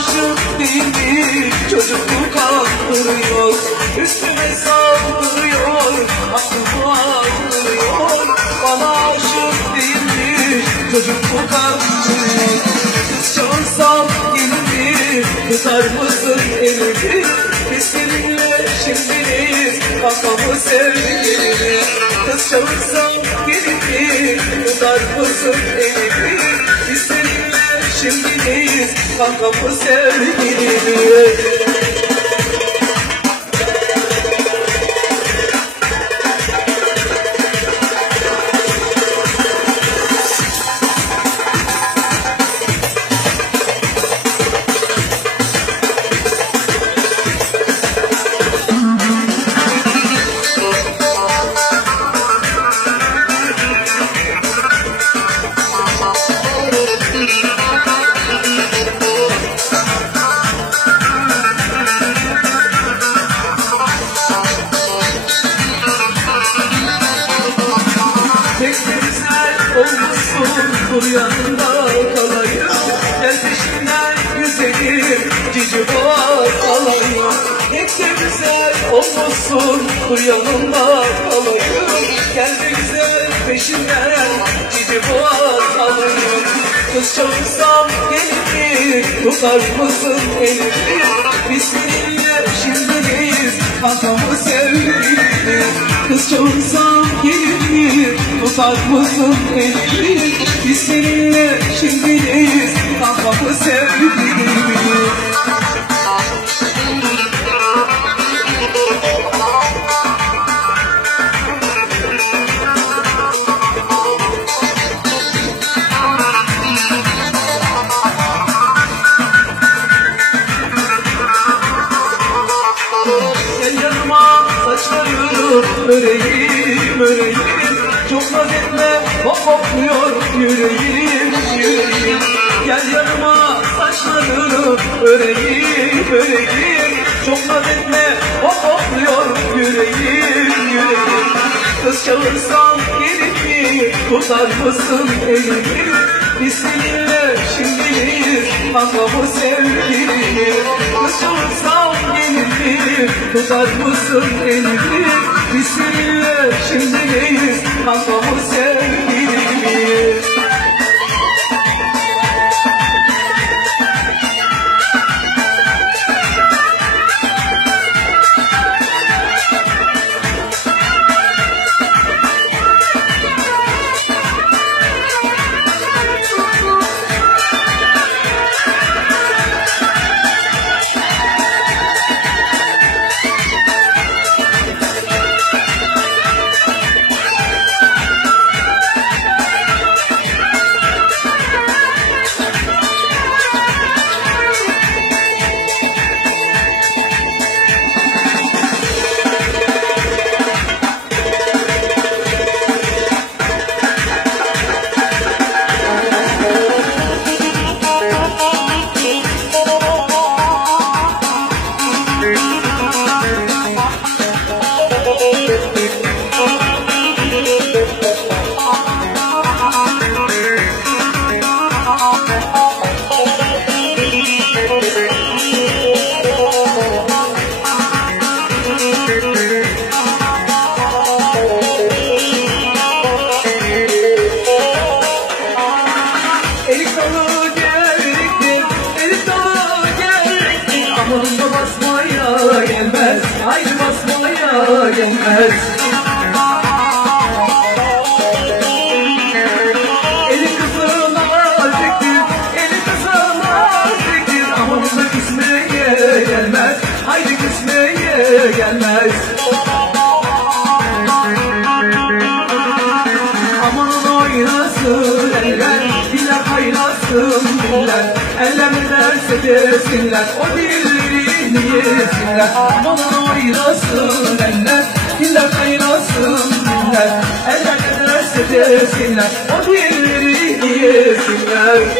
aşık değildi Çocukluk kaldırıyor Üstüme saldırıyor Aklımı aldırıyor Bana aşık değildi Çocukluk kaldırıyor. Çalsam elini Tutar mısın elini? Biz seninle şimdilik Bakalım sevgilini Kız çalırsam elini Tutar mısın elini? Biz seninle şimdilik Kafamı sevgili Dur yanında kalayım. Gel peşimden güzelim Cici boğaz alayım. Pek de güzel olmuşsun Dur yanında kalayım. Gel de güzel peşimden Cici boğaz alayım. Kız çağırsam gelip Tutar mısın elimi Biz seninle şimdiyiz Kankamı sevgili Kız çağırsam gelir Tutar mısın elimi Biz seninle şimdiyiz Kankamı öreyim öreyim Çok naz etme. Hop hopluyor yüreğim yüreğim. Gel yanıma saçlarını öreyim öreyim. Çok naz etme. Hop hopluyor yüreğim yüreğim. Kız çağırsam gelip tutar mısın elimi Biz seninle şimdiyiz kankamı sevgili Kız çağırsam gelip tutar mısın elimi Biz seninle şimdiyiz kankamı sevgili gelmez Eli kızına azektir, eli kızına azektir Amanında küsmeye gelmez, haydi küsmeye gelmez. Amanın oynasın eller, diller kaynasın diller. Eller ne derse desinler, o dillerini yesinler. Amanın oynasın eller, diller kaynasın diller Eller ne derse desinler, o dillerini yesinler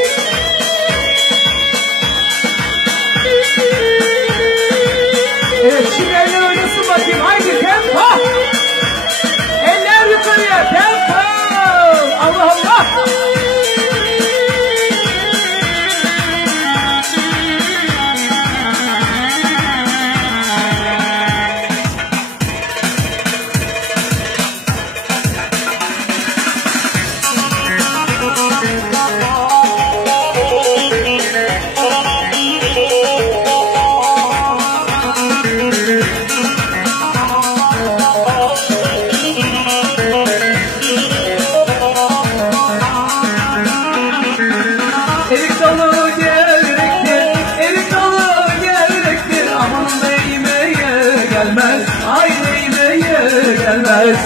Haydi yemeğe gelmez.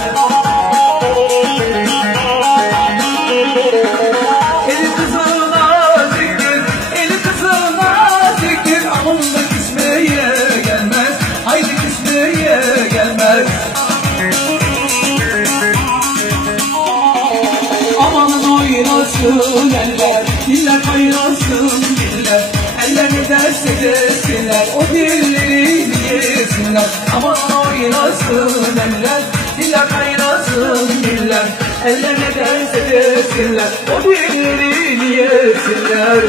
Eli kızına zikir, eli kızına zikir. Aman da küsmeye gelmez, haydi küsmeye gelmez. Amanın oynasın eller, diller kaynasın eller, diller kaynasın diller. Eller ne derse desinler, o dilleri yesinler